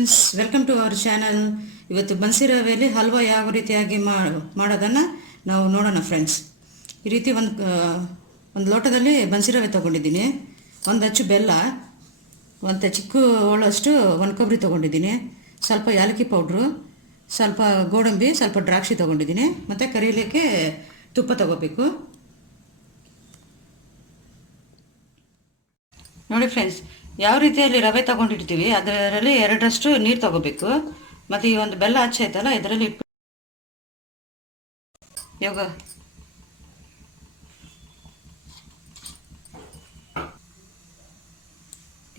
Friends, welcome to our channel. ಇವತ್ತು ಬನ್ಸಿ ರವೆಯಲ್ಲಿ ಹಲ್ವಾ ಯಾವ ರೀತಿಯಾಗಿ ಮಾಡೋದನ್ನು ನಾವು ನೋಡೋಣ ಫ್ರೆಂಡ್ಸ್. ಈ ರೀತಿ ಒಂದು ಲೋಟದಲ್ಲಿ ಬನ್ಸಿ ರವೆ ತೊಗೊಂಡಿದ್ದೀನಿ, ಒಂದು ಅಚ್ಚು ಬೆಲ್ಲ, ಒಂದು ಚಿಕ್ಕ ಹೋಳಷ್ಟು ಒಂದು ಕೊಬ್ಬರಿ ತೊಗೊಂಡಿದ್ದೀನಿ, ಸ್ವಲ್ಪ ಯಾಲಕ್ಕಿ ಪೌಡ್ರು, ಸ್ವಲ್ಪ ಗೋಡಂಬಿ, ಸ್ವಲ್ಪ ದ್ರಾಕ್ಷಿ ತೊಗೊಂಡಿದ್ದೀನಿ, ಮತ್ತು ಕರಿಲಿಕ್ಕೆ ತುಪ್ಪ ತೊಗೋಬೇಕು. ನೋಡಿ ಫ್ರೆಂಡ್ಸ್, ಯಾವ ರೀತಿಯಲ್ಲಿ ರವೆ ತೊಗೊಂಡಿರ್ತೀವಿ ಅದರಲ್ಲಿ 2ರಷ್ಟು ನೀರು ತೊಗೋಬೇಕು. ಮತ್ತು ಈ ಒಂದು ಬೆಲ್ಲ ಹಚ್ಚೈತಲ್ಲ ಇದರಲ್ಲಿ ಇವಾಗ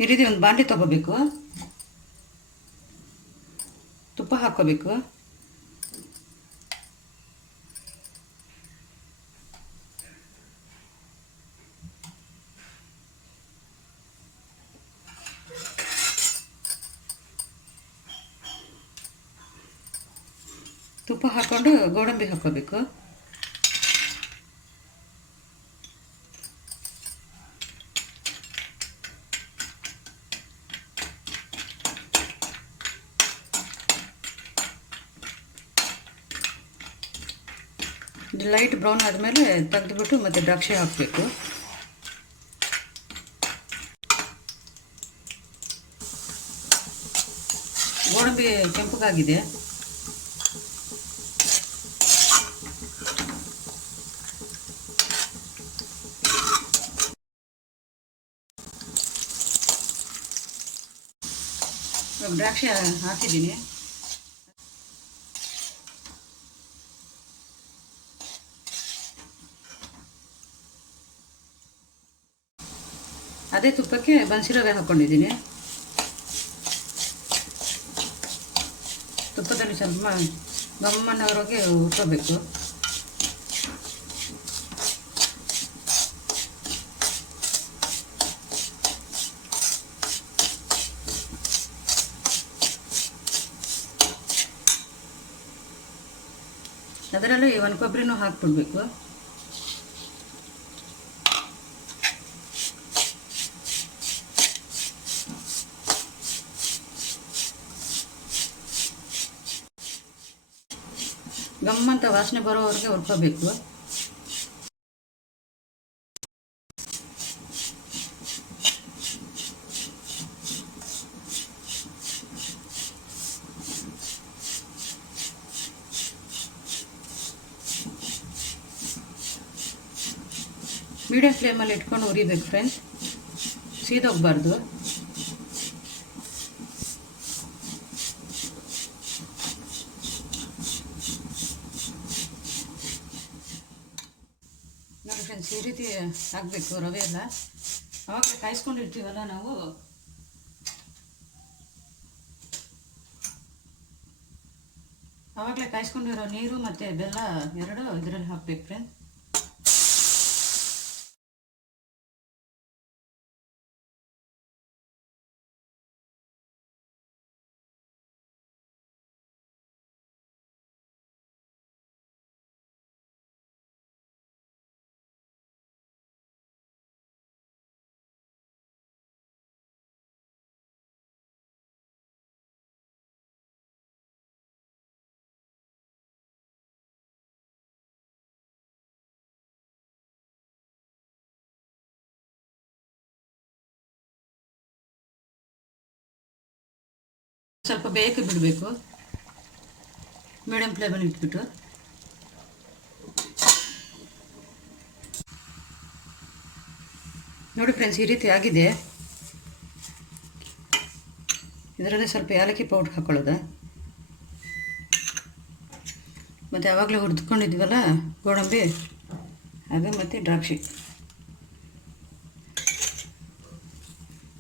ಈ ರೀತಿ ಒಂದು ಬಾಂಡೆ ತೊಗೋಬೇಕು, ತುಪ್ಪ ಹಾಕ್ಕೋಬೇಕು. ತುಪ್ಪ ಹಾಕ್ಕೊಂಡು ಗೋಡಂಬಿ ಹಾಕ್ಕೋಬೇಕು. ಲೈಟ್ ಬ್ರೌನ್ ಆದಮೇಲೆ ತೆಗೆದುಬಿಟ್ಟು ಮತ್ತು ದ್ರಾಕ್ಷಿ ಹಾಕಬೇಕು. ಗೋಡಂಬಿ ಕೆಂಪಗಾಗಿದೆ. ದ್ರಾಕ್ಷಿ ಹಾಕಿದ್ದೀನಿ. ಅದೇ ತುಪ್ಪಕ್ಕೆ ಬನ್ಸಿ ರವೆ ಹಾಕ್ಕೊಂಡಿದ್ದೀನಿ. ತುಪ್ಪದಲ್ಲಿ ಸ್ವಲ್ಪ ಗಮ್ಮನವರೆಗೆ ಹುರ್ಕೋಬೇಕು. ಅದರಲ್ಲಿ ಒಂದು ಕೊಬ್ಬರಿನೂ ಹಾಕ್ಬಿಡ್ಬೇಕು. ಗಮ್ಮಂತ ವಾಸನೆ ಬರೋವರೆಗೆ ಹುರ್ಕೋಬೇಕು. ಮೀಡಿಯಂ ಫ್ಲೇಮಲ್ಲಿ ಇಟ್ಕೊಂಡು ಉರಿಬೇಕು ಫ್ರೆಂಡ್ಸ್, ಸೀದೋಗಬಾರ್ದು. ನೋಡಿ ಫ್ರೆಂಡ್ಸ್, ಈ ರೀತಿ ಹಾಕಬೇಕು ರವೆ ಎಲ್ಲ. ಅವಾಗ ಕಾಯಿಸ್ಕೊಂಡಿರ್ತೀವಲ್ಲ ನಾವು, ಆವಾಗಲೇ ಕಾಯಿಸ್ಕೊಂಡಿರೋ ನೀರು ಮತ್ತು ಬೆಲ್ಲ ಎರಡು ಇದರಲ್ಲಿ ಹಾಕಬೇಕು ಫ್ರೆಂಡ್ಸ್. ಸ್ವಲ್ಪ ಬೇಯಕ್ಕೆ ಬಿಡಬೇಕು, ಮೀಡಿಯಂ ಫ್ಲೇಮಲ್ಲಿ ಇಟ್ಬಿಟ್ಟು. ನೋಡಿ ಫ್ರೆಂಡ್ಸ್, ಈ ರೀತಿ ಆಗಿದೆ. ಇದರಲ್ಲಿ ಸ್ವಲ್ಪ ಯಾಲಕ್ಕಿ ಪೌಡ್ರ್ ಹಾಕ್ಕೊಳ್ಳೋದು, ಮತ್ತು ಆವಾಗಲೇ ಹುರಿದುಕೊಂಡಿದ್ವಲ್ಲ ಗೋಡಂಬಿ ಅದು ಮತ್ತು ದ್ರಾಕ್ಷಿ,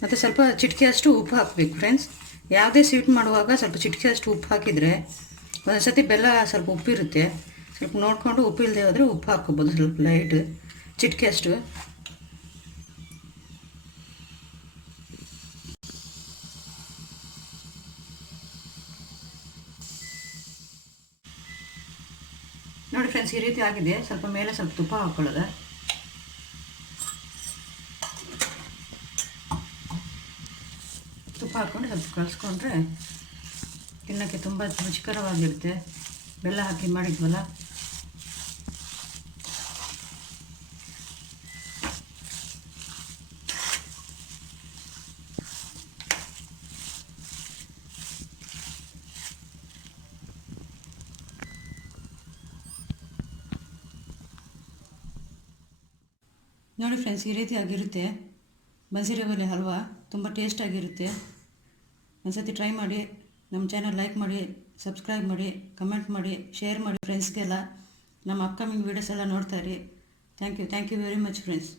ಮತ್ತು ಸ್ವಲ್ಪ ಚಿಟಿಕೆಯಷ್ಟು ಉಪ್ಪು ಹಾಕಬೇಕು ಫ್ರೆಂಡ್ಸ್. ಯಾವುದೇ ಸ್ವೀಟ್ ಮಾಡುವಾಗ ಸ್ವಲ್ಪ ಚಿಟಿಕೆಯಷ್ಟು ಉಪ್ಪು ಹಾಕಿದರೆ, ಒಂದೊಂದು ಸತಿ ಬೆಲ್ಲ ಸ್ವಲ್ಪ ಉಪ್ಪಿರುತ್ತೆ, ಸ್ವಲ್ಪ ನೋಡಿಕೊಂಡು ಉಪ್ಪು ಇಲ್ಲದೆ ಹೋದರೆ ಉಪ್ಪು ಹಾಕ್ಕೋಬೋದು, ಸ್ವಲ್ಪ ಲೈಟ್ ಚಿಟಿಕೆಯಷ್ಟು. ನೋಡಿ ಫ್ರೆಂಡ್ಸ್, ಈ ರೀತಿ ಆಗಿದೆ. ಸ್ವಲ್ಪ ಮೇಲೆ ಸ್ವಲ್ಪ ತುಪ್ಪ ಹಾಕ್ಕೊಳ್ಳೋದು. ತುಪ್ಪ ಹಾಕ್ಕೊಂಡು ಸ್ವಲ್ಪ ಕಲಿಸ್ಕೊಂಡ್ರೆ ತಿನ್ನೋಕ್ಕೆ ತುಂಬ ರುಚಿಕರವಾಗಿರುತ್ತೆ. ಬೆಲ್ಲ ಹಾಕಿ ಮಾಡಿದ್ವಲ್ಲ. ನೋಡಿ ಫ್ರೆಂಡ್ಸ್, ಈ ರೀತಿಯಾಗಿರುತ್ತೆ ಬನ್ಸಿ ರವೆಲಿ ಹಲ್ವಾ. ತುಂಬ ಟೇಸ್ಟಾಗಿರುತ್ತೆ. ಒಂದ್ಸತಿ ಟ್ರೈ ಮಾಡಿ. ನಮ್ಮ ಚಾನಲ್ ಲೈಕ್ ಮಾಡಿ, ಸಬ್ಸ್ಕ್ರೈಬ್ ಮಾಡಿ, ಕಮೆಂಟ್ ಮಾಡಿ, ಶೇರ್ ಮಾಡಿ ಫ್ರೆಂಡ್ಸ್ಗೆಲ್ಲ. ನಮ್ಮ ಅಪ್ಕಮಿಂಗ್ ವೀಡಿಯೋಸ್ ಎಲ್ಲ ನೋಡ್ತಾ ಇರಿ. Thank you very much friends.